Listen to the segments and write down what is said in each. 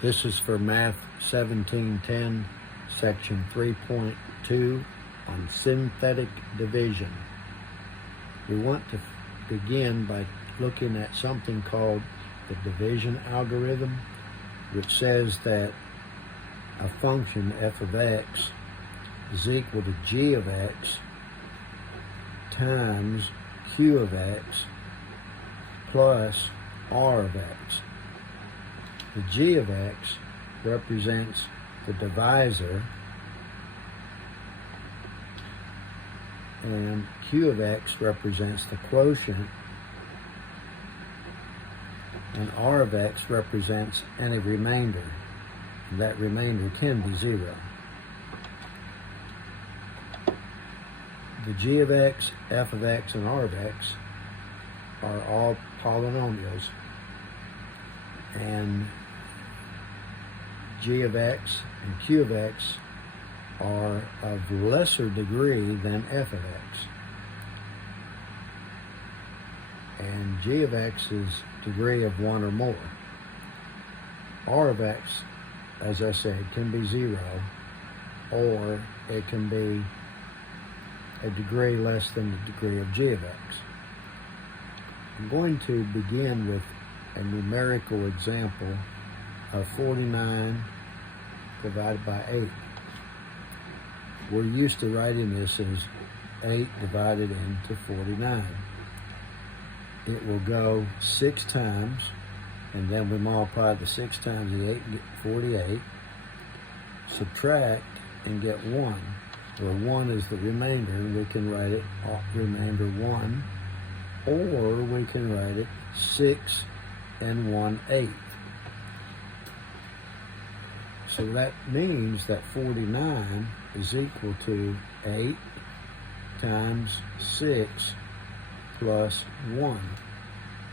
This is for Math 1710, Section 3.2 on synthetic division. We want to begin by looking at something called the division algorithm, which says that a function f of x is equal to g of x times q of x plus r of x. The g of x represents the divisor, and q of x represents the quotient, and r of x represents any remainder, and that remainder can be 0. The g of x, f of x, and r of x are all polynomials, and g of x and q of x are of lesser degree than f of x. And g of x is degree of 1 or more. R of x, as I said, can be 0, or it can be a degree less than the degree of g of x. I'm going to begin with a numerical example of 49 divided by 8. We're used to writing this as 8 divided into 49. It will go 6 times, and then we multiply the 6 times the 8 and get 48. Subtract and get 1, where 1 is the remainder, and we can write it remainder 1, or we can write it 6 and 1/8. So that means that 49 is equal to 8 times 6 plus 1.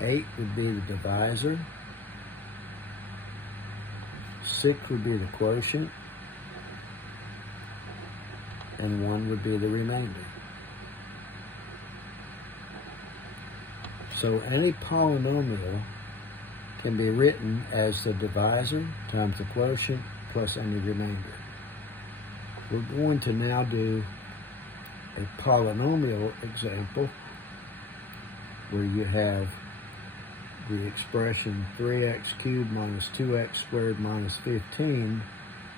8 would be the divisor, 6 would be the quotient, and 1 would be the remainder. So any polynomial can be written as the divisor times the quotient plus any remainder. We're going to now do a polynomial example where you have the expression 3x cubed minus 2x squared minus 15,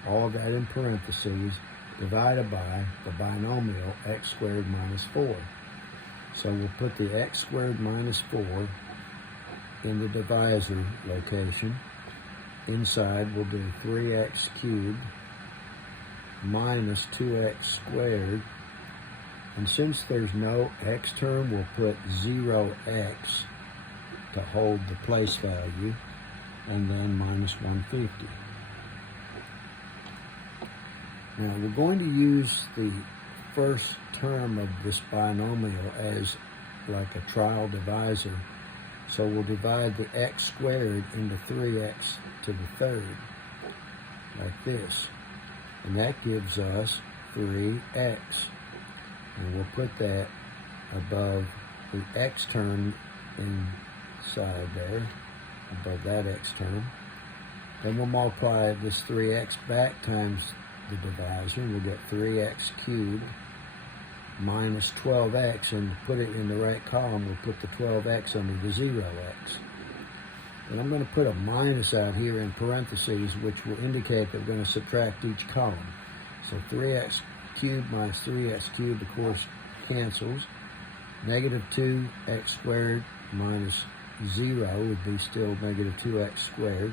all that in parentheses, divided by the binomial x squared minus 4. So we'll put the x squared minus 4 in the divisor location. Inside we'll do 3x cubed minus 2x squared, and since there's no x term, we'll put 0x to hold the place value, and then minus 150. Now we're going to use the first term of this binomial as like a trial divisor. So we'll divide the x squared into 3x to the third, like this. And that gives us 3x. And we'll put that above the x term inside there, above that x term. Then we'll multiply this 3x back times the divisor, and we'll get 3x cubed minus 12x, and to put it in the right column, we'll put the 12x under the 0x. And I'm going to put a minus out here in parentheses, which will indicate that we're going to subtract each column. So 3x cubed minus 3x cubed, of course, cancels. Negative 2x squared minus 0 would be still negative 2x squared.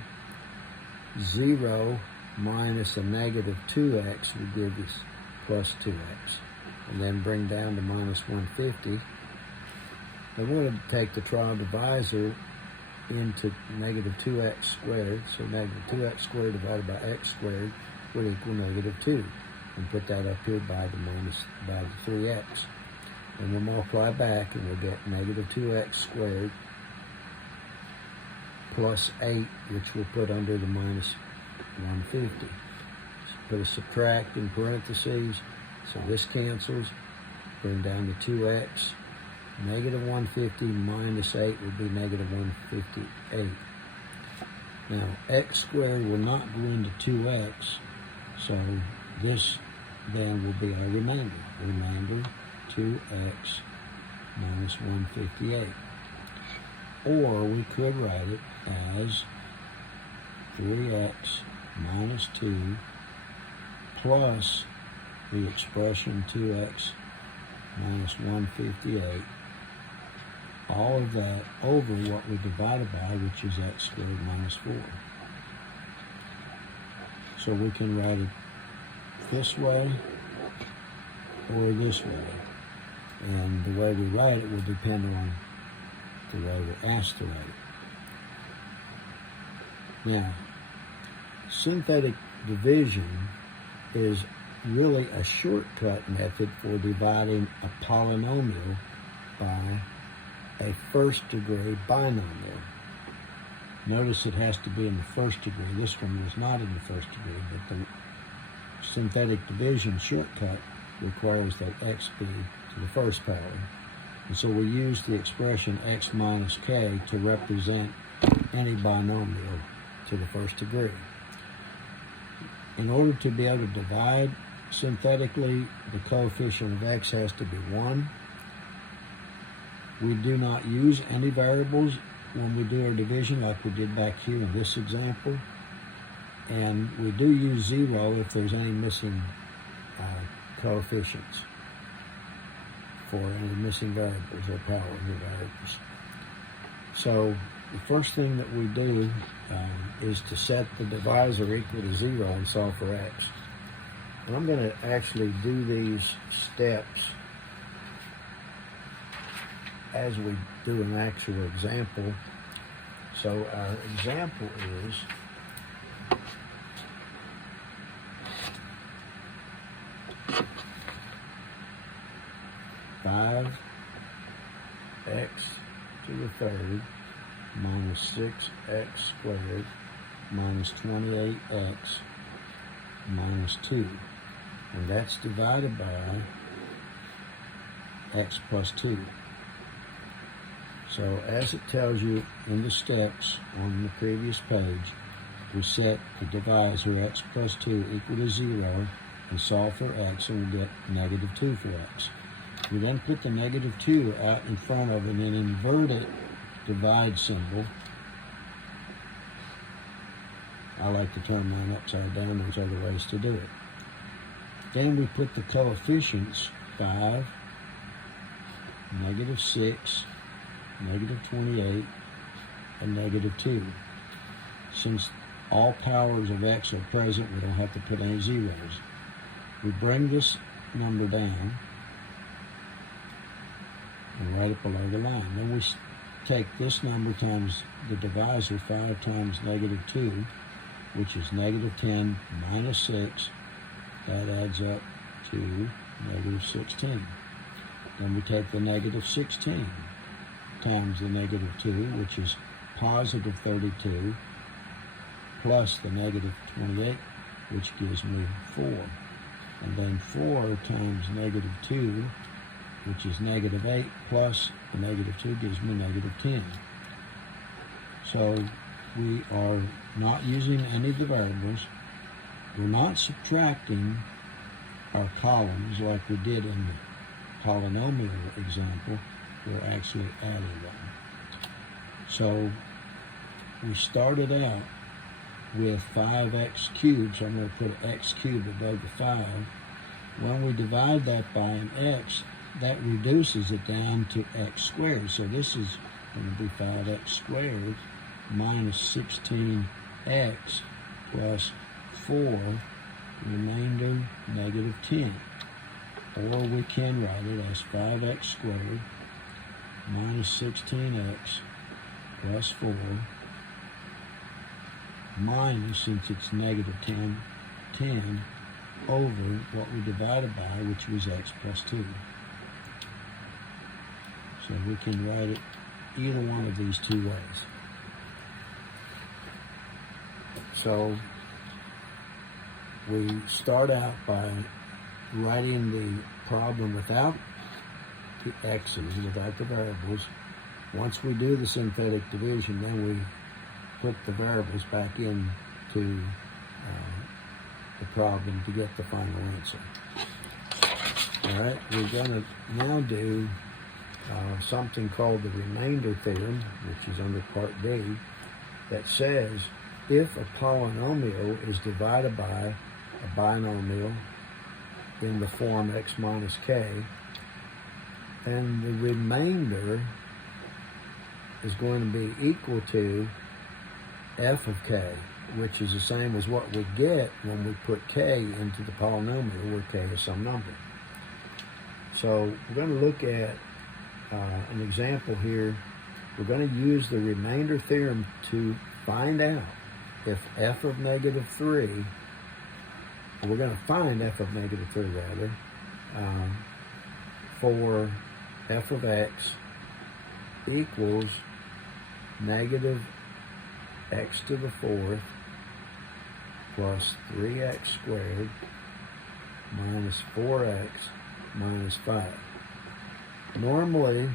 0 minus a negative 2x would give us plus 2x. And then bring down to minus 150. I want to take the trial divisor into negative 2x squared, so negative 2x squared divided by x squared would equal negative 2. And put that up here by the 3x. And we'll multiply back, and we'll get negative 2x squared plus 8, which we'll put under the minus 150. So put a subtract in parentheses. So this cancels, bring down to 2x. Negative 150 minus 8 would be negative 158. Now, x squared will not go into 2x, so this then will be our remainder. Remainder 2x minus 158. Or we could write it as 3x minus 2 plus the expression 2x minus 158, all of that over what we divided by, which is x squared minus 4. So we can write it this way or this way. And the way we write it will depend on the way we're asked to write it. Now, synthetic division is really a shortcut method for dividing a polynomial by a first degree binomial. Notice it has to be in the first degree. This one was not in the first degree, but the synthetic division shortcut requires that x be to the first power. And so we use the expression x minus k to represent any binomial to the first degree. In order to be able to divide synthetically, the coefficient of x has to be 1. We do not use any variables when we do our division like we did back here in this example. And we do use 0 if there's any missing coefficients for any missing variables or powers of variables. So the first thing that we do is to set the divisor equal to 0 and solve for x. And I'm going to actually do these steps as we do an actual example. So our example is 5x to the third minus 6x squared minus 28x minus 2. And that's divided by x plus 2. So as it tells you in the steps on the previous page, we set the divisor x plus 2 equal to 0 and solve for x, and we get negative 2 for x. We then put the negative 2 out in front of an inverted divide symbol. I like to turn mine upside down. There's other ways to do it. Then we put the coefficients 5, negative 6, negative 28, and negative 2. Since all powers of x are present, we don't have to put any zeros. We bring this number down and write it below the line. Then we take this number times the divisor, 5 times negative 2, which is negative 10 minus 6. That adds up to negative 16. Then we take the negative 16 times the negative 2, which is positive 32, plus the negative 28, which gives me 4. And then 4 times negative 2, which is negative 8, plus the negative 2 gives me negative 10. So we are not using any of the variables. We're not subtracting our columns like we did in the polynomial example. We're actually adding them. So we started out with 5x cubed, so I'm going to put x cubed above the 5. When we divide that by an x, that reduces it down to x squared. So this is going to be 5x squared minus 16x plus 4, remainder negative 10. Or we can write it as 5x squared minus 16x plus 4 minus, since it's negative 10 over what we divided by, which was x plus 2. So we can write it either one of these two ways. So we start out by writing the problem without the x's, without the variables. Once we do the synthetic division, then we put the variables back into the problem to get the final answer. All right, we're going to now do something called the remainder theorem, which is under Part D, that says if a polynomial is divided by a binomial in the form x minus k, then the remainder is going to be equal to f of k, which is the same as what we get when we put k into the polynomial, where k is some number. So we're going to look at an example here. We're going to use the remainder theorem to find out if f of negative 3, we're going to find f of negative 3 rather, for f of x equals negative x to the 4th plus 3x squared minus 4x minus 5. Normally,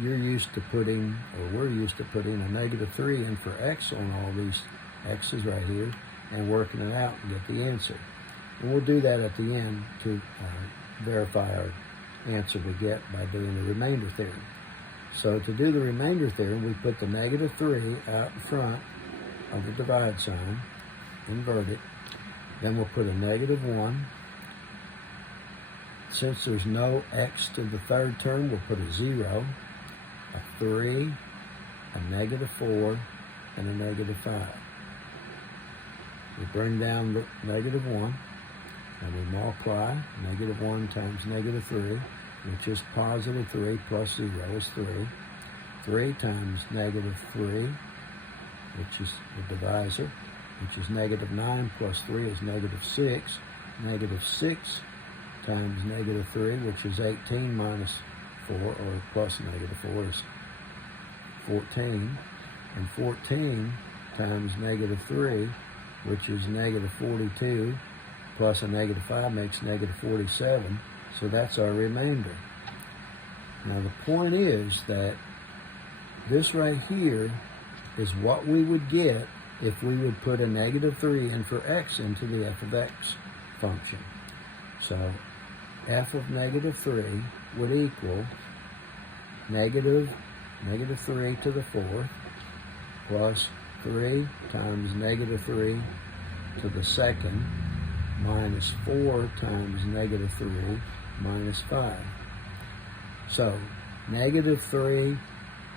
you're used to putting, or we're used to putting a negative 3 in for x on all these x's right here and working it out and get the answer. And we'll do that at the end to verify our answer we get by doing the remainder theorem. So to do the remainder theorem, we put the negative 3 out in front of the divide sign, invert it, then we'll put a negative 1. Since there's no x to the third term, we'll put a 0, a 3, a negative 4, and a negative 5. We bring down the negative 1, and we multiply negative 1 times negative 3, which is positive 3 plus 0 is 3. 3 times negative 3, which is the divisor, which is negative 9 plus 3 is negative 6. Negative 6 times negative 3, which is 18 minus 4, or plus negative 4 is 14. And 14 times negative 3, which is negative 42, plus a negative 5 makes negative 47. So that's our remainder. Now the point is that this right here is what we would get if we would put a negative 3 in for x into the f of x function. So f of negative 3 would equal negative 3 to the 4th plus 3 times negative 3 to the 2nd minus 4 times negative 3 minus 5. So negative 3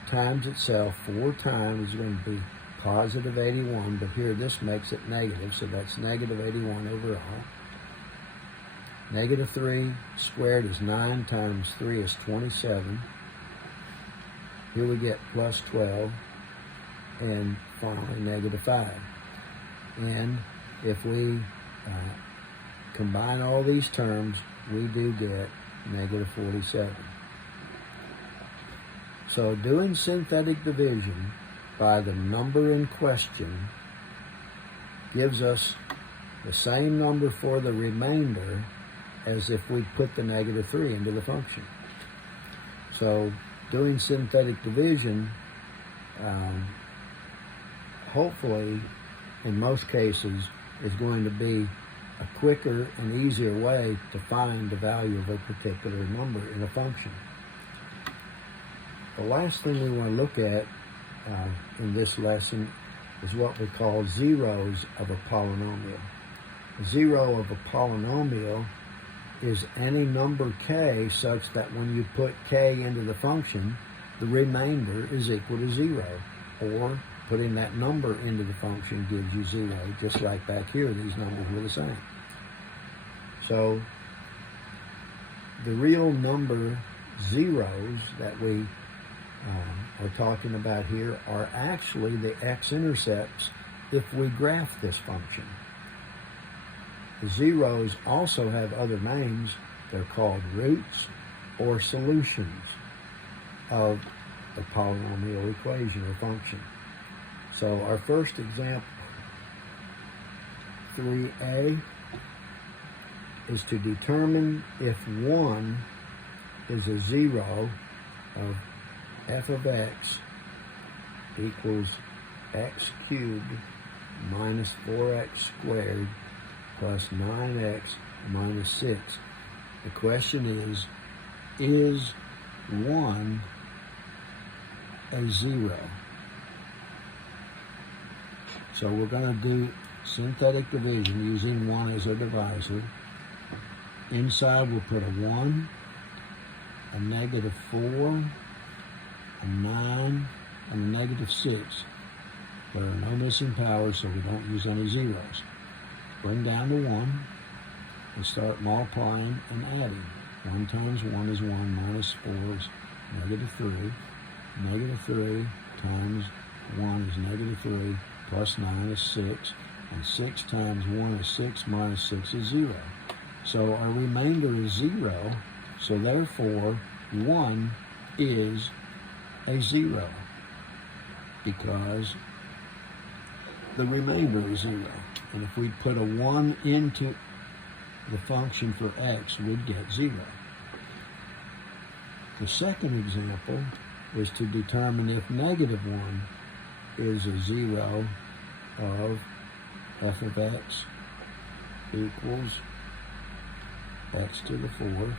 times itself 4 times is going to be positive 81, but here this makes it negative, so that's negative 81 overall. Negative 3 squared is 9 times 3 is 27. Here we get plus 12, and finally negative 5. And if we combine all these terms, we do get negative 47. So doing synthetic division by the number in question gives us the same number for the remainder as if we put the negative 3 into the function. So doing synthetic division, hopefully, in most cases, is going to be a quicker and easier way to find the value of a particular number in a function. The last thing we want to look at in this lesson is what we call zeros of a polynomial. A zero of a polynomial is any number k such that when you put k into the function, the remainder is equal to 0. Or putting that number into the function gives you 0, just like back here, these numbers were the same. So the real number zeros that we are talking about here are actually the x-intercepts if we graph this function. The zeros also have other names. They're called roots or solutions of the polynomial equation or function. So our first example, 3a, is to determine if 1 is a 0 of f of x equals x cubed minus 4x squared plus 9x minus 6. The question is 1 a 0? So we're going to do synthetic division using 1 as a divisor. Inside we'll put a 1, a negative 4, a 9, and a negative 6. There are no missing powers, so we don't use any zeros. Bring down to 1 and start multiplying and adding. 1 times 1 is 1, minus 4 is negative 3. Negative 3 times 1 is negative 3, plus 9 is 6. And 6 times 1 is 6, minus 6 is 0. So our remainder is 0, so therefore 1 is a 0, because the remainder is 0. And if we put a 1 into the function for x, we'd get 0. The second example is to determine if negative 1 is a 0 of f of x equals x to the 4th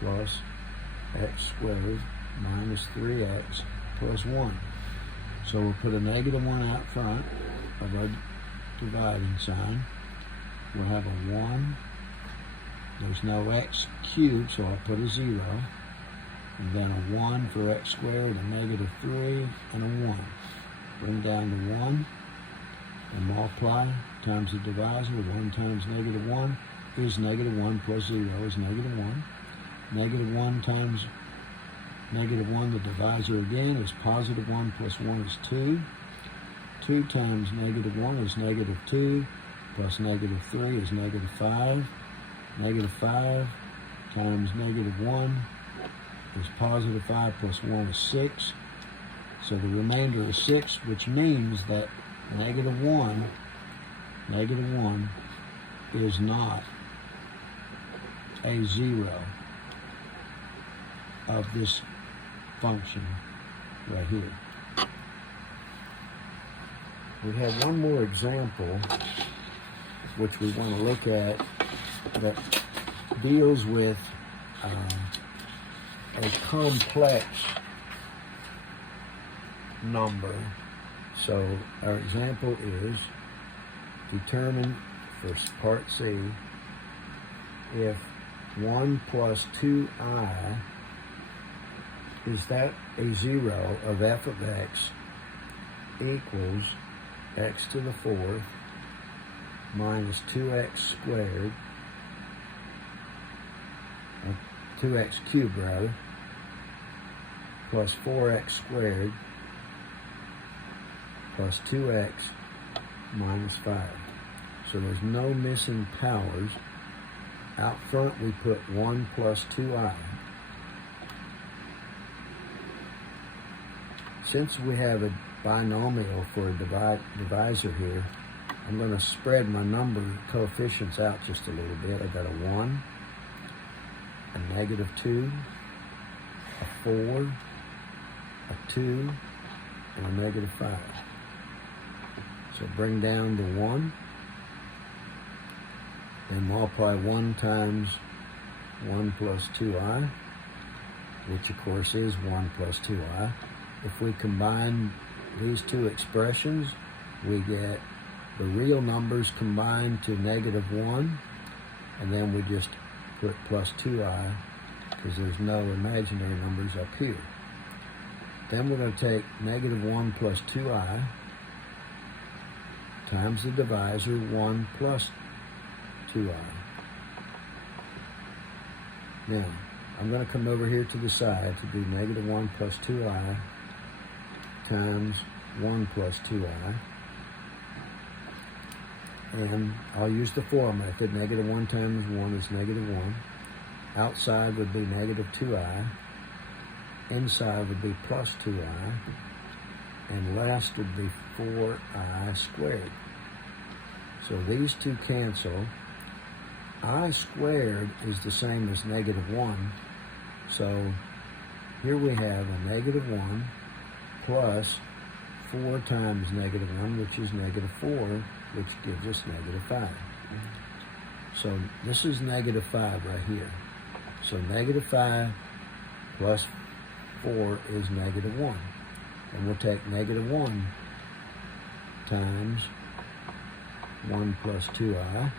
plus x squared minus 3x plus 1. So we'll put a negative 1 out front of our dividing sign. We'll have a 1. There's no x cubed, so I'll put a 0. And then a 1 for x squared, a negative 3, and a 1. Bring down to 1 and multiply times the divisor. 1 times negative 1 is negative 1 plus 0 is negative 1. Negative 1 times negative 1, the divisor again, is positive 1 plus 1 is 2. 2 times negative 1 is negative 2, plus negative 3 is negative 5. Negative 5 times negative 1 is positive 5 plus 1 is 6. So the remainder is 6, which means that negative 1 is not a 0 of this function right here. We have one more example which we want to look at that deals with a complex number. So our example is determine, for part C, if 1 plus 2i, is that a 0 of f of x equals x to the 4th minus 2x squared, 2x cubed rather, plus 4x squared plus 2x minus 5. So there's no missing powers. Out front we put 1 plus 2i. Since we have a binomial for a divisor here, I'm going to spread my number coefficients out just a little bit. I've got a 1, a negative 2, a 4, a 2, and a negative 5. So bring down to 1, then multiply 1 times 1 plus 2i, which of course is 1 plus 2i. If we combine these two expressions, we get the real numbers combined to negative 1, and then we just put plus 2i because there's no imaginary numbers up here. Then we're going to take negative 1 plus 2i times the divisor 1 plus 2i. Now, I'm going to come over here to the side to do negative 1 plus 2i times 1 plus 2i. And I'll use the FOR method. Negative 1 times 1 is negative 1. Outside would be negative 2i. Inside would be plus 2i. And last would be 4i squared. So these two cancel. I squared is the same as negative 1. So here we have a negative 1 plus 4 times negative 1, which is negative 4, which gives us negative 5. So this is negative 5 right here. So negative 5 plus 4 is negative 1. And we'll take negative 1 times 1 plus 2i,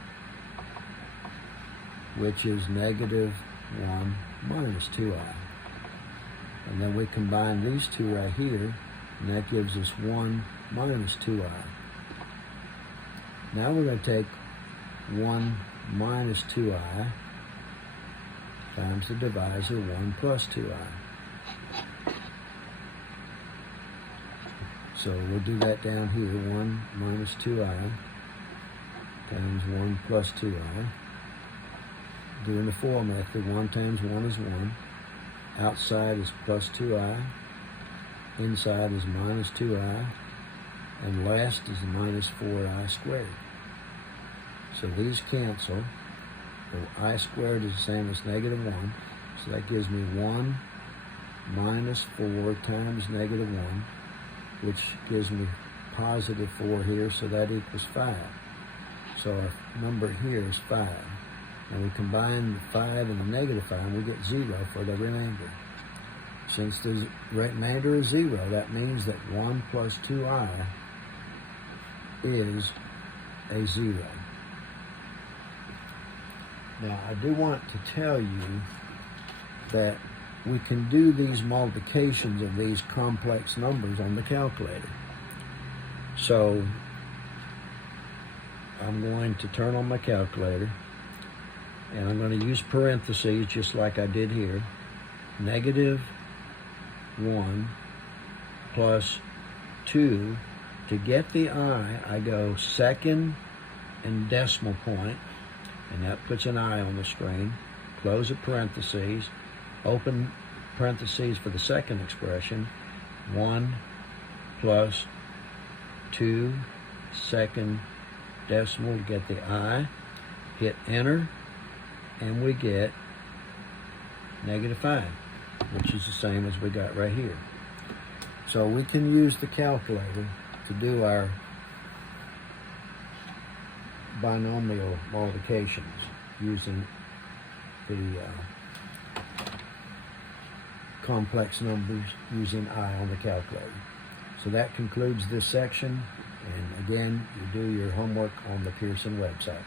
which is negative 1 minus 2i. And then we combine these two right here, and that gives us 1 minus 2i. Now we're going to take 1 minus 2i times the divisor 1 plus 2i. So we'll do that down here, 1 minus 2i times 1 plus 2i. Doing the FOIL method, 1 times 1 is 1. Outside is plus 2i. Inside is minus 2i. And last is minus 4i squared. So these cancel. The I squared is the same as negative 1. So that gives me 1 minus 4 times negative 1, which gives me positive 4 here, so that equals 5. So our number here is 5. And we combine the 5 and the negative 5, and we get 0 for the remainder. Since the remainder is 0, that means that 1 plus 2i is a 0. Now, I do want to tell you that we can do these multiplications of these complex numbers on the calculator. So, I'm going to turn on my calculator, and I'm going to use parentheses just like I did here. Negative 1 plus 2. To get the I go second and decimal point, and that puts an I on the screen. Close the parentheses. Open parentheses for the second expression. 1 plus 2 second decimal to get the I. Hit enter, and we get negative 5, which is the same as we got right here. So we can use the calculator to do our binomial multiplications using the complex numbers using I on the calculator. So that concludes this section, and again, you do your homework on the Pearson website.